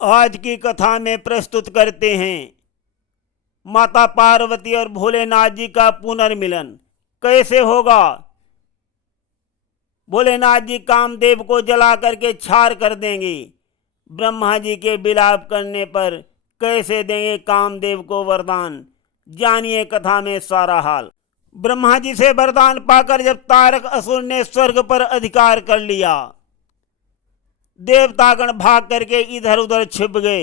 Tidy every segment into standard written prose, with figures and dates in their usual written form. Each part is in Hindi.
आज की कथा में प्रस्तुत करते हैं माता पार्वती और भोलेनाथ जी का पुनर्मिलन कैसे होगा। भोलेनाथ जी कामदेव को जला करके छार कर देंगे। ब्रह्मा जी के विलाप करने पर कैसे देंगे कामदेव को वरदान, जानिए कथा में सारा हाल। ब्रह्मा जी से वरदान पाकर जब तारक असुर ने स्वर्ग पर अधिकार कर लिया, देवतागण भाग करके इधर उधर छिप गए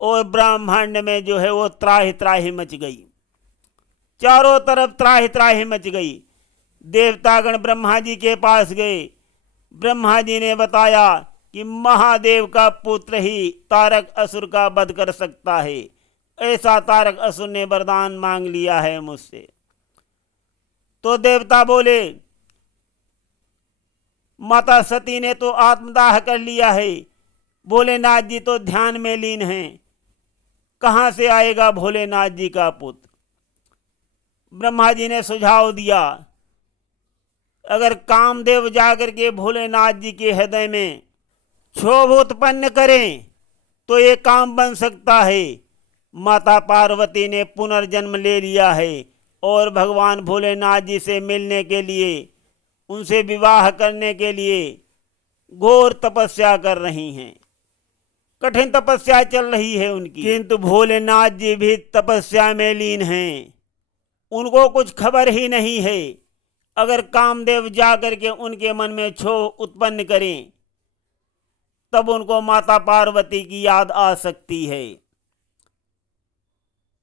और ब्रह्मांड में जो है वो त्राही त्राही मच गई। चारों तरफ त्राही त्राही मच गई। देवतागण ब्रह्मा जी के पास गए। ब्रह्मा जी ने बताया कि महादेव का पुत्र ही तारक असुर का वध कर सकता है। ऐसा तारक असुर ने वरदान मांग लिया है मुझसे। तो देवता बोले, माता सती ने तो आत्मदाह कर लिया है, भोलेनाथ जी तो ध्यान में लीन हैं, कहां से आएगा भोलेनाथ जी का पुत्र। ब्रह्मा जी ने सुझाव दिया, अगर कामदेव जाकर के भोलेनाथ जी के हृदय में क्षोभ उत्पन्न करें तो ये काम बन सकता है। माता पार्वती ने पुनर्जन्म ले लिया है और भगवान भोलेनाथ जी से मिलने के लिए, उनसे विवाह करने के लिए घोर तपस्या कर रही हैं। कठिन तपस्या चल रही है उनकी, किंतु भोलेनाथ जी भी तपस्या में लीन हैं। उनको कुछ खबर ही नहीं है। अगर कामदेव जाकर के उनके मन में क्षोभ उत्पन्न करें तब उनको माता पार्वती की याद आ सकती है।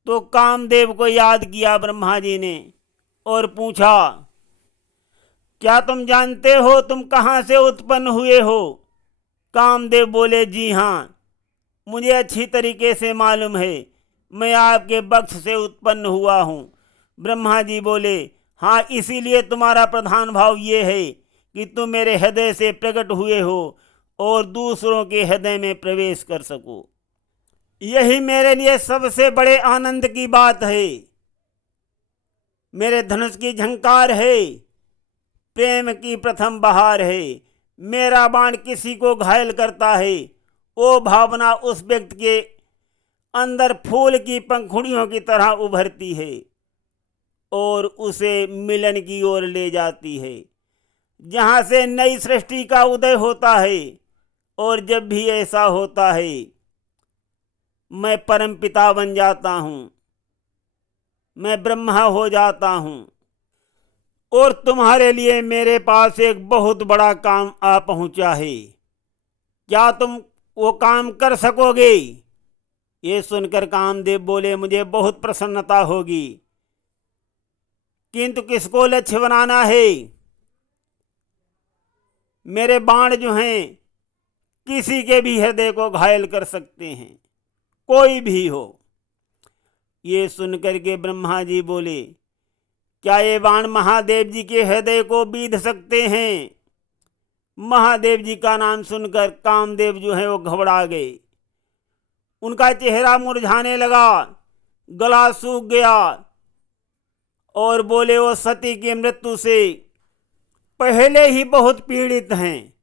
तो कामदेव को याद किया ब्रह्मा जी ने और पूछा, क्या तुम जानते हो तुम कहां से उत्पन्न हुए हो? कामदेव बोले, जी हाँ, मुझे अच्छी तरीके से मालूम है, मैं आपके वक्ष से उत्पन्न हुआ हूँ। ब्रह्मा जी बोले, हाँ, इसीलिए तुम्हारा प्रधान भाव ये है कि तुम मेरे हृदय से प्रकट हुए हो और दूसरों के हृदय में प्रवेश कर सको। यही मेरे लिए सबसे बड़े आनंद की बात है। मेरे धनुष की झंकार है, प्रेम की प्रथम बहार है। मेरा बाण किसी को घायल करता है, वो भावना उस व्यक्ति के अंदर फूल की पंखुड़ियों की तरह उभरती है और उसे मिलन की ओर ले जाती है, जहाँ से नई सृष्टि का उदय होता है। और जब भी ऐसा होता है मैं परम पिता बन जाता हूँ, मैं ब्रह्मा हो जाता हूँ और तुम्हारे लिए मेरे पास एक बहुत बड़ा काम आ पहुँचा है। क्या तुम वो काम कर सकोगे? ये सुनकर कामदेव बोले, मुझे बहुत प्रसन्नता होगी, किंतु किसको लक्ष्य बनाना है? मेरे बाण जो हैं किसी के भी हृदय को घायल कर सकते हैं, कोई भी हो। ये सुनकर के ब्रह्मा जी बोले, क्या ये बाण महादेव जी के हृदय को बीध सकते हैं? महादेव जी का नाम सुनकर कामदेव जो है वो घबरा गए। उनका चेहरा मुरझाने लगा, गला सूख गया और बोले, वो सती की मृत्यु से पहले ही बहुत पीड़ित हैं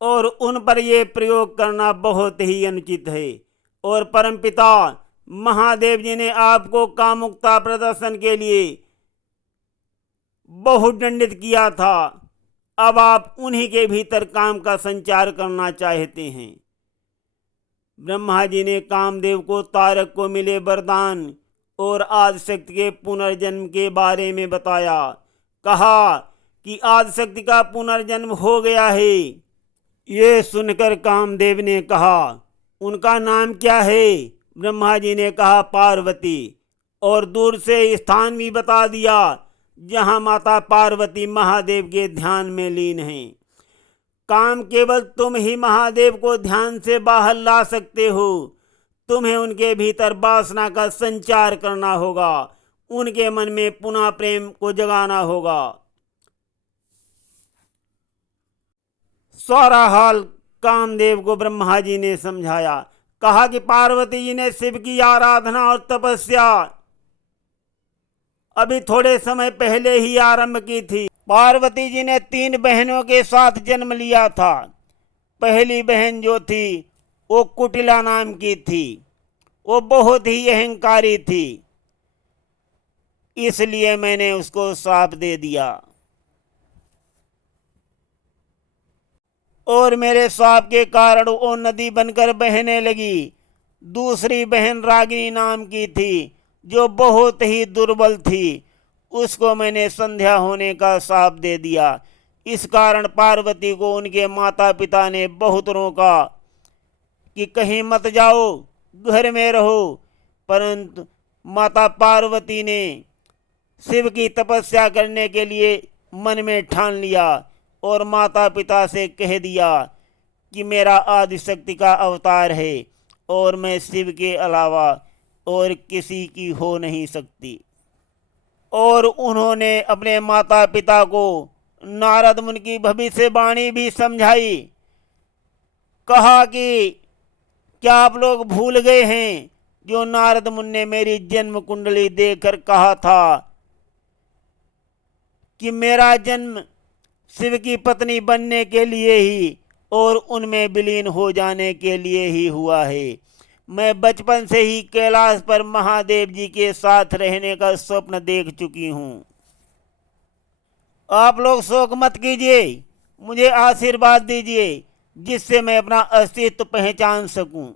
और उन पर यह प्रयोग करना बहुत ही अनुचित है। और परमपिता महादेव जी ने आपको कामुकता प्रदर्शन के लिए बहुत दंडित किया था, अब आप उन्हीं के भीतर काम का संचार करना चाहते हैं। ब्रह्मा जी ने कामदेव को तारक को मिले वरदान और आदिशक्ति के पुनर्जन्म के बारे में बताया। कहा कि आदिशक्ति का पुनर्जन्म हो गया है। ये सुनकर कामदेव ने कहा, उनका नाम क्या है? ब्रह्मा जी ने कहा, पार्वती, और दूर से स्थान भी बता दिया जहां माता पार्वती महादेव के ध्यान में लीन हैं। काम केवल तुम ही महादेव को ध्यान से बाहर ला सकते हो। तुम्हें उनके भीतर वासना का संचार करना होगा, उनके मन में पुनः प्रेम को जगाना होगा। सारा हाल कामदेव को ब्रह्मा जी ने समझाया। कहा कि पार्वती जी ने शिव की आराधना और तपस्या अभी थोड़े समय पहले ही आरंभ की थी। पार्वती जी ने 3 बहनों के साथ जन्म लिया था। पहली बहन जो थी वो कुटिला नाम की थी, वो बहुत ही अहंकारी थी, इसलिए मैंने उसको श्राप दे दिया। और मेरे श्राप के कारण वो नदी बनकर बहने लगी। दूसरी बहन रागिनी नाम की थी, जो बहुत ही दुर्बल थी, उसको मैंने संध्या होने का श्राप दे दिया। इस कारण पार्वती को उनके माता पिता ने बहुत रोका कि कहीं मत जाओ, घर में रहो। परंतु माता पार्वती ने शिव की तपस्या करने के लिए मन में ठान लिया और माता पिता से कह दिया कि मेरा आदिशक्ति का अवतार है और मैं शिव के अलावा और किसी की हो नहीं सकती। और उन्होंने अपने माता पिता को नारद मुनि की भविष्यवाणी भी समझाई। कहा कि क्या आप लोग भूल गए हैं जो नारद मुनि ने मेरी जन्म कुंडली देखकर कहा था कि मेरा जन्म शिव की पत्नी बनने के लिए ही और उनमें विलीन हो जाने के लिए ही हुआ है। मैं बचपन से ही कैलाश पर महादेव जी के साथ रहने का स्वप्न देख चुकी हूँ। आप लोग शोक मत कीजिए, मुझे आशीर्वाद दीजिए जिससे मैं अपना अस्तित्व पहचान सकूं।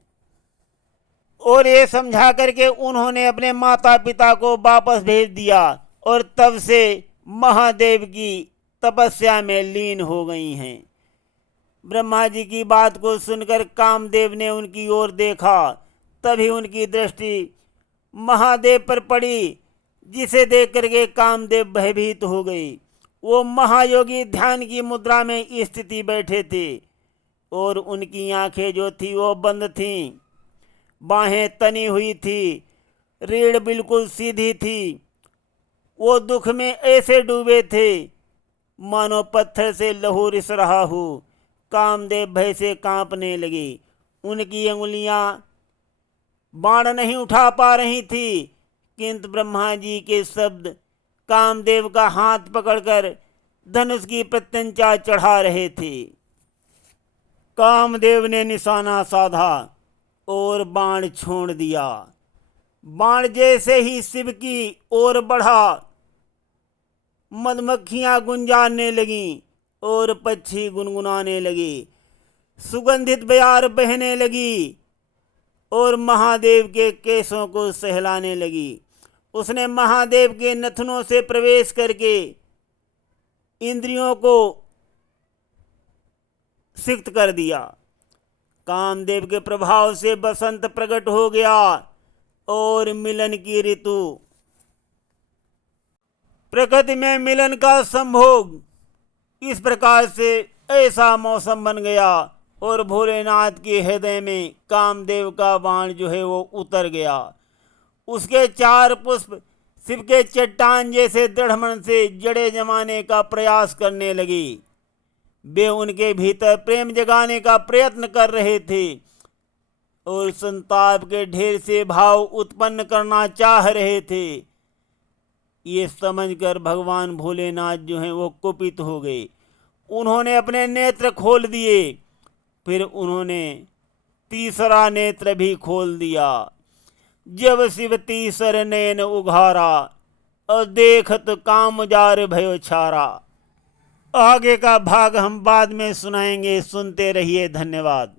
और ये समझा करके उन्होंने अपने माता पिता को वापस भेज दिया और तब से महादेव की तपस्या में लीन हो गई हैं। ब्रह्मा जी की बात को सुनकर कामदेव ने उनकी ओर देखा, तभी उनकी दृष्टि महादेव पर पड़ी, जिसे देख करके कामदेव भयभीत हो गई। वो महायोगी ध्यान की मुद्रा में स्थिति बैठे थे और उनकी आंखें जो थी वो बंद थीं, बाहें तनी हुई थी, रीढ़ बिल्कुल सीधी थी। वो दुख में ऐसे डूबे थे मानो पत्थर से लहू रिस रहा हो। कामदेव भय से कांपने लगे। उनकी अंगुलियां बाण नहीं उठा पा रही थी, किंतु ब्रह्मा जी के शब्द कामदेव का हाथ पकड़कर धनुष की प्रत्यंचा चढ़ा रहे थे। कामदेव ने निशाना साधा और बाण छोड़ दिया। बाण जैसे ही शिव की ओर बढ़ा, मधुमक्खियां गुंजाने लगीं और पक्षी गुनगुनाने लगे, सुगंधित बयार बहने लगी और महादेव के केशों को सहलाने लगी। उसने महादेव के नथनों से प्रवेश करके इंद्रियों को सिक्त कर दिया। कामदेव के प्रभाव से बसंत प्रकट हो गया और मिलन की ऋतु, प्रकृति में मिलन का संभोग, इस प्रकार से ऐसा मौसम बन गया और भोलेनाथ के हृदय में कामदेव का बाण जो है वो उतर गया। उसके 4 पुष्प शिव के चट्टान जैसे दृढ़ मन से जड़े जमाने का प्रयास करने लगे। वे उनके भीतर प्रेम जगाने का प्रयत्न कर रहे थे और संताप के ढेर से भाव उत्पन्न करना चाह रहे थे। ये समझकर भगवान भोलेनाथ जो हैं वो कुपित हो गए। उन्होंने अपने नेत्र खोल दिए, फिर उन्होंने तीसरा नेत्र भी खोल दिया। जब शिव तीसर नयन उघारा और देखत कामजार भयो छारा। आगे का भाग हम बाद में सुनाएंगे, सुनते रहिए। धन्यवाद।